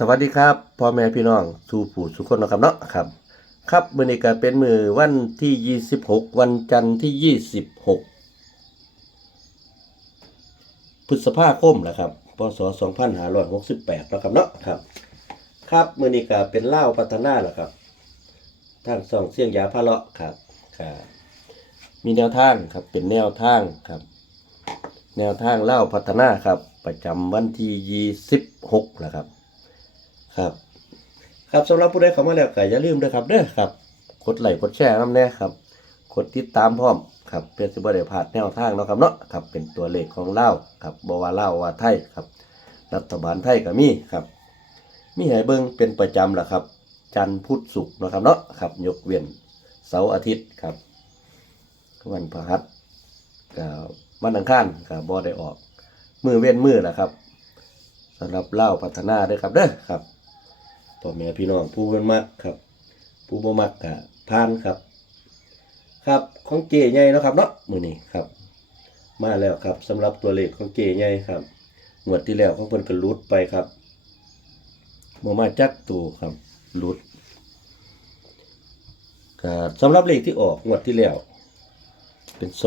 สวัสดีครับพ่อแม่พี่น้องสู่ผู้สุคนนะครับเนาะครับ ครับมื้อนี้ก็เป็นมือวันที่ 26 วันจันทร์ที่ 26 พฤษภาคมแหละครับพศ2568แล้วครับเนาะครับ ครับมื้อนี้ก็เป็นเล่าพัฒนาแหละครับทางส่องเสียงยาพะเลาะครับครับมีแนวทางครับเป็นแนวทางครับ แนวทางเล่าพัฒนาครับ ประจำวันที่ 26แล้วครับ ครับ ครับสำหรับผู้ใดเข้ามาแล้วก็อย่าลืมด้วยครับเด้อครับกดไลค์กดแชร์น้ำแน่ครับกดติดตามพร้อมครับเพื่อสิบ่ได้พลาดแนวทางเนาะครับเนาะครับเป็นตัวเลขของเลาวครับบ่ว่าลาวว่าไทยครับ รัฐบาลไทยก็มีครับ มีให้เบิ่งเป็นประจำล่ะครับ จันทร์พุธศุกร์เนาะครับเนาะครับ ยกเว้นเสาร์อาทิตย์ครับ วันพฤหัสก็วันอังคารก็บ่ได้ออก มือเว้นมือล่ะครับสำหรับเล่าวพัฒนาเด้อครับเด้อครับ พ่อแม่พี่น้องผู้เพิ่นมักครับ ผู้บ่มักก็ผ่านครับ ครับของเจใหญ่เนาะครับเนาะมื้อนี้ครับ มาแล้วครับสำหรับตัวเลขของเจใหญ่ครับงวดที่แล้วของเพิ่นก็หลุดไปครับบ่มาจักตัวครับหลุดก็สำหรับเลขที่ออกงวดที่แล้ว เป็น25 25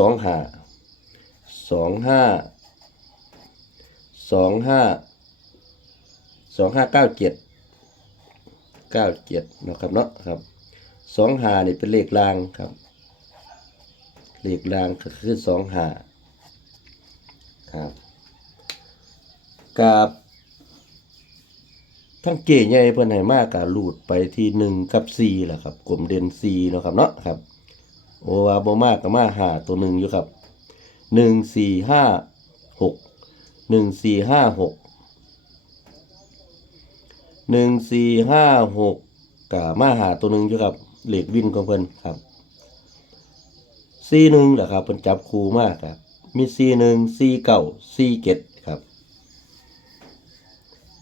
25 2597เก้าเจ็ด เนาะครับเนาะครับสองหานี่เป็นเลขรางครับ เลขรางก็คือสองหาครับกับทั้งเก๋ใหญ่เพิ่นให้มากกะลูดไปที่หนึ่งกับสี่แหละครับกลมเด่นสี่เนาะครับเนาะครับ โอวาบมากก็มาหาตัวหนึ่งอยู่ครับหนึ่งสี่ห้าหกหนึ่งสี่ห้าหก หนึ่งสี่ห้าหกกะมาหาตัวหนึ่งอยู่ครับเหล็กวินของเพิ่นครับสี่หนึ่งแหละครับเพิ่นจับคูมากครับ มีสี่หนึ่งสี่เก้าสี่เจ็ดครับ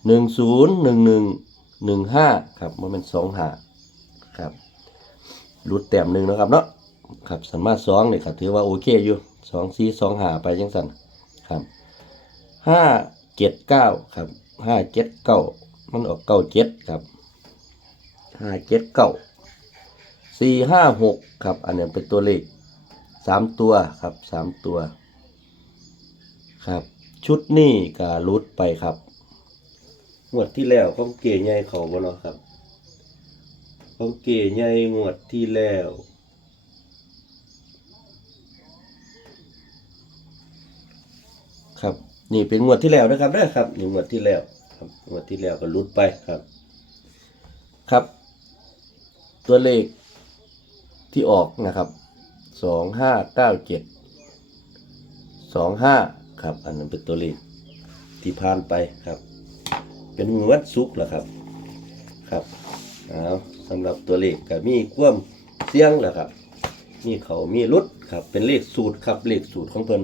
หนึ่งศูนย์หนึ่งหนึ่งหนึ่งห้าครับมันเป็นสองหาครับรุดแต้มหนึ่งนะครับเนาะครับสันมาสองเนี่ยครับถือว่าโอเคอยู่สองสี่สองหาไปยังสันครับห้าเจ็ดเก้าครับห้าเจ็ดเก้า มันออกเก้าเจ็ดครับห้าเจ็ดเก้าสี่ห้าหกครับ อันนี้เป็นตัวเลขสามตัวครับสามตัว ครับ ชุดนี้ก็รุดไปครับงวดที่แล้วของเก๋ใหญ่เขาบ่เนาะครับของเก๋ใหญ่งวดที่แล้วครับ นี่เป็นงวดที่แล้วนะครับเด้ครับนี่งวดที่แล้ว ครับงวดที่แล้วก็รุดไปครับ ครับ ตัวเลขที่ออกนะครับสองห้าเก้าเจ็ดสองห้าครับ อันนั้นเป็นตัวเลขที่ผ่านไปครับ เป็นมือวัดซุกเหรอครับ ครับเอาสำหรับตัวเลขก็มีความเสียงแหละครับมีเขามีรุดครับ เป็นเลขสูตรครับ เลขสูตรของเพิ่น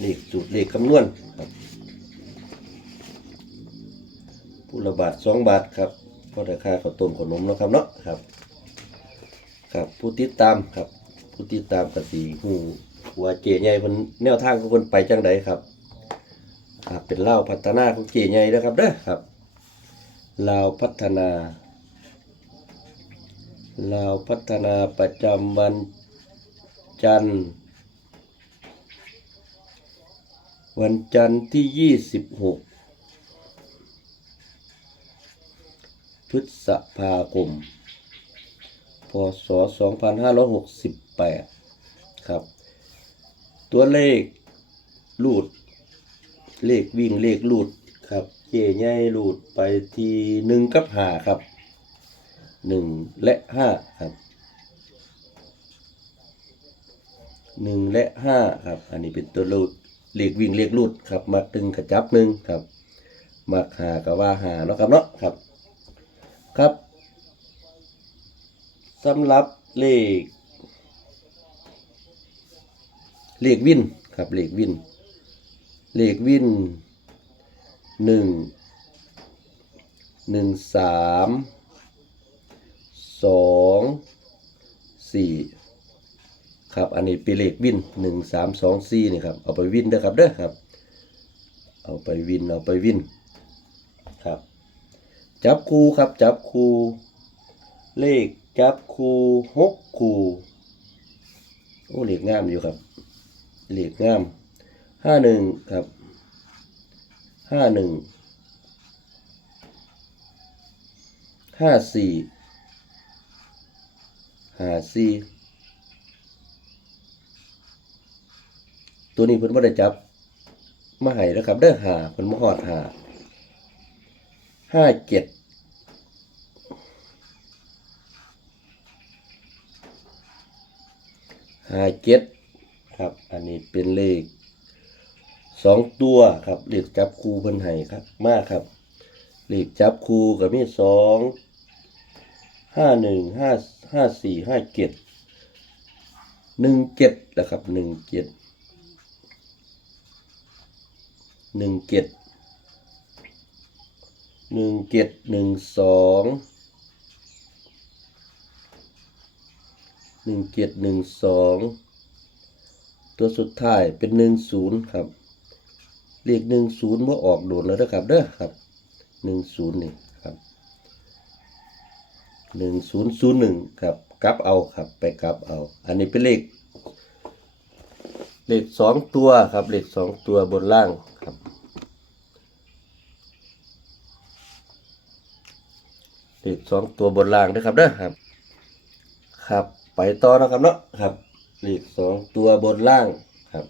เลขสูตรเลขคำนวณครับ ผู้ละบาทสองบาทครับพอราคาข้าวต้มขนมแล้วครับเนาะครับ ครับผู้ติดตามครับ ผู้ติดตามกสีหูว่าเจใหญ่เพิ่นแนวทางของคนไปจังไดครับครับเป็นเล่าพัฒนาของเจใหญ่นะครับเด้อครับเลาพัฒนาเลาพัฒนาประจำวันจันทร์วันจันทร์ที่ 26 พฤษภาคม พศ 2568 ครับ ตัวเลขลูด เลขวิ่งเลขลูดครับเจใหญ่ลูดไปที่หนึ่งกับหาครับหนึ่งและห้าครับหนึ่งและห้าครับ อันนี้เป็นตัวลูดเลขวิ่งเลขลูดครับมาตึงกระจับหนึ่งครับมาหากับว่าหาเนาะครับเนาะครับ ครับสำหรับเลข เลขวินครับเลขวิน เลขวินหนึ่งหนึ่งสามสองสี่ครับ อันนี้เป็นเลขวินหนึ่งสามสองสี่นี่ครับ เอาไปวินเด้อครับเด้อครับ เอาไปวินเอาไปวินครับ จับคูครับ จับคู เลขจับคูหกคูโอ้เหลขงามอยู่ครับเหลขงามห้าหนึ่งครับห้าหนึ่งห้าสี่ห้าสี่ตัวนี้เพิ่นบ่ได้จับมาให้แล้วครับเด้อหาเพิ่นมาฮอดหา ห้าเจ็ดห้าเจ็ดครับ อันนี้เป็นเลขสองตัวครับเลขจับคูเพิ่นให้ครับ มากครับเลขจับคู่ก็มีสองห้าหนึ่งห้าห้าสี่ห้าเจ็ดหนึ่งเจ็ดนะครับหนึ่งเจ็ดหนึ่งเจ็ด หนึ่งเจ็ดหนึ่งสองหนึ่งเจ็ดหนึ่งสองตัวสุดท้ายเป็นหนึ่งศูนย์ครับเลขหนึ่งศูนย์ว่าออกโดนแล้วนะครับเด้อครับหนึ่งศูนย์นี่ครับหนึ่งศูนย์ศูนย์หนึ่งครับกลับเอาครับไปกลับเอา อันนี้เป็นเลขเลขสองตัวครับเลขสองตัวบนล่างครับ เลขสองตัวบนล่างนะครับเด้อครับ ครับ ไปต่อนะครับเนาะครับเลขสองตัวบนล่างครับ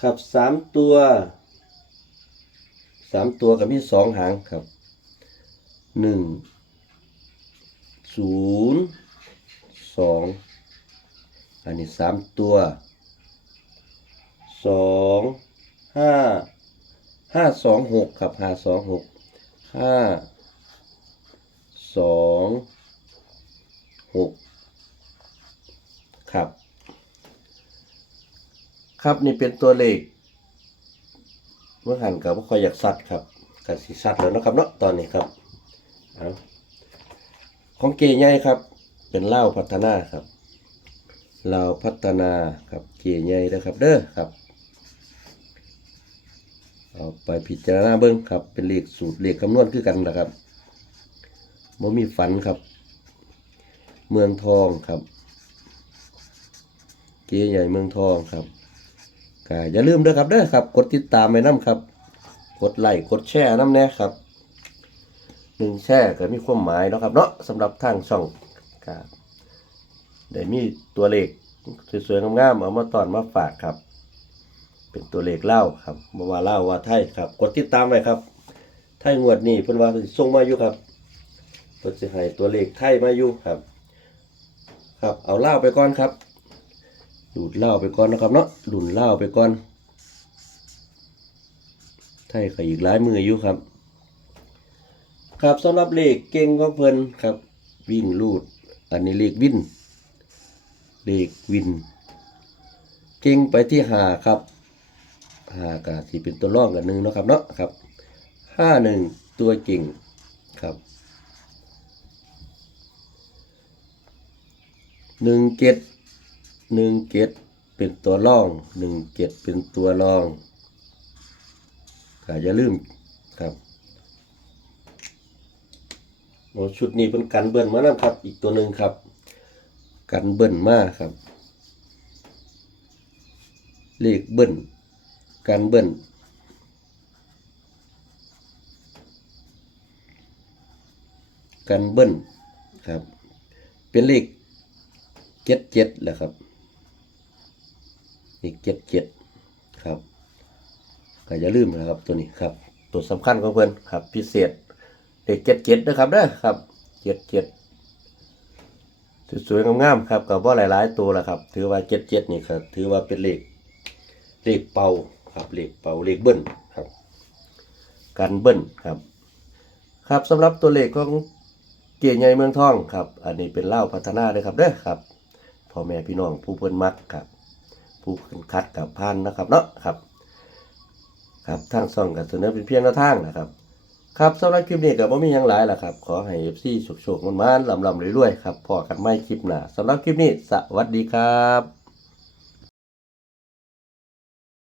ครับสามตัวสามตัวกับมีสองหางครับหนึ่งศูนย์สองอันนี้สามตัวสองห้าห้าสองหกครับห้าสองหกห้า สองหกครับ ครับนี่เป็นตัวเลขเมื่อหันกับว่าคอยอยากสัตว์ครับกับสีสัตว์แล้วนะครับเนาะตอนนี้ครับเอาของเกย์ใหญ่ครับ เป็นเหล้าพัฒนาครับเราพัฒนาครับเกียใหญ่นะครับ เด้อครับเอาไปพิจารณาเบิ้งครับเป็นเลขสูตรเลขคำนวณคือกันนะครับ บ่มีฝันครับ เมืองทองครับ เกียใหญ่เมืองทองครับก็อย่าลืมเด้อครับเด้อครับ กดติดตามไปน้ำครับ กดไลค์กดแชร์น้ำแน่ครับหนึ่งแชร์ก็มีความหมายเนาะครับเนาะสำหรับทางช่องครับได้มีตัวเลขสวยๆงามๆเอามาตอนมาฝากครับ เป็นตัวเลขเล่าครับบ่ว่าเล่าว่าไทยครับ กดติดตามไว้ครับไทยงวดนี้เพิ่นว่าส่งมาอยู่ครับ เพิ่นสิให้ตัวเลขไทยมาอยู่ครับ ครับเอาเล่าไปก่อนครับดูดเล่าไปก่อนนะครับเนาะดุนเล่าไปก่อนไทยก็อีกหลายมืออยู่ครับ ครับสำหรับเลขเก่งของเพิ่นครับ วิ่งลูด อันนี้เลขวินเลขวิน เก่งไปที่หาครับหากาที่เป็นตัวร่องกันหนึ่งนะครับเนาะครับห้าหนึ่งตัวเก่งครับ หนึ่งเจ็ดหนึ่งเจ็ดเป็นตัวร่องหนึ่งเจ็ดเป็นตัวรองก็อย่าลืมครับโอ้ชุดนี้เป็นกันเบิ้ลมานะครับ อีกตัวหนึ่งครับ กันเบิ้ลมากครับ เลขเบิ้ลกันเบิ้ลกันเบิ้ลครับ เป็นเลข เจ็ดเจ็ดแหละครับเลขเจ็ดเจ็ดครับก็อย่าลืมนะครับตัวนี้ครับ ตัวสำคัญของเพื่อนครับ พิเศษเลขเจ็ดเจ็ดนะครับเด้อครับเจ็ดเจ็ดสวยๆงามๆครับกับว่าหลายๆตัวแหละครับ ถือว่าเจ็ดเจ็ดนี่ครับถือว่าเป็นเลขเลขเป่าครับเลขเป่าเลขเบิ้ลครับการเบิ้ลครับ ครับสำหรับตัวเลขของเกียร์ใหญ่เมืองทองครับ อันนี้เป็นเล่าพัฒนาเลยครับเด้อครับ พ่อแม่พี่น้องผู้เพิ่นมักครับ ผู้เพิ่นคัดกับพันนะครับเนาะครับ ครับทางซ่องกับเสนอเป็นเพียงแนวทางนะครับ ครับสำหรับคลิปนี้ก็บ่มีหยังหลายล่ะครับ ขอให้ FC โชคๆมันๆลำๆรวยๆครับพอกันใหม่คลิปหน้าสำหรับคลิปนี้ สวัสดีครับ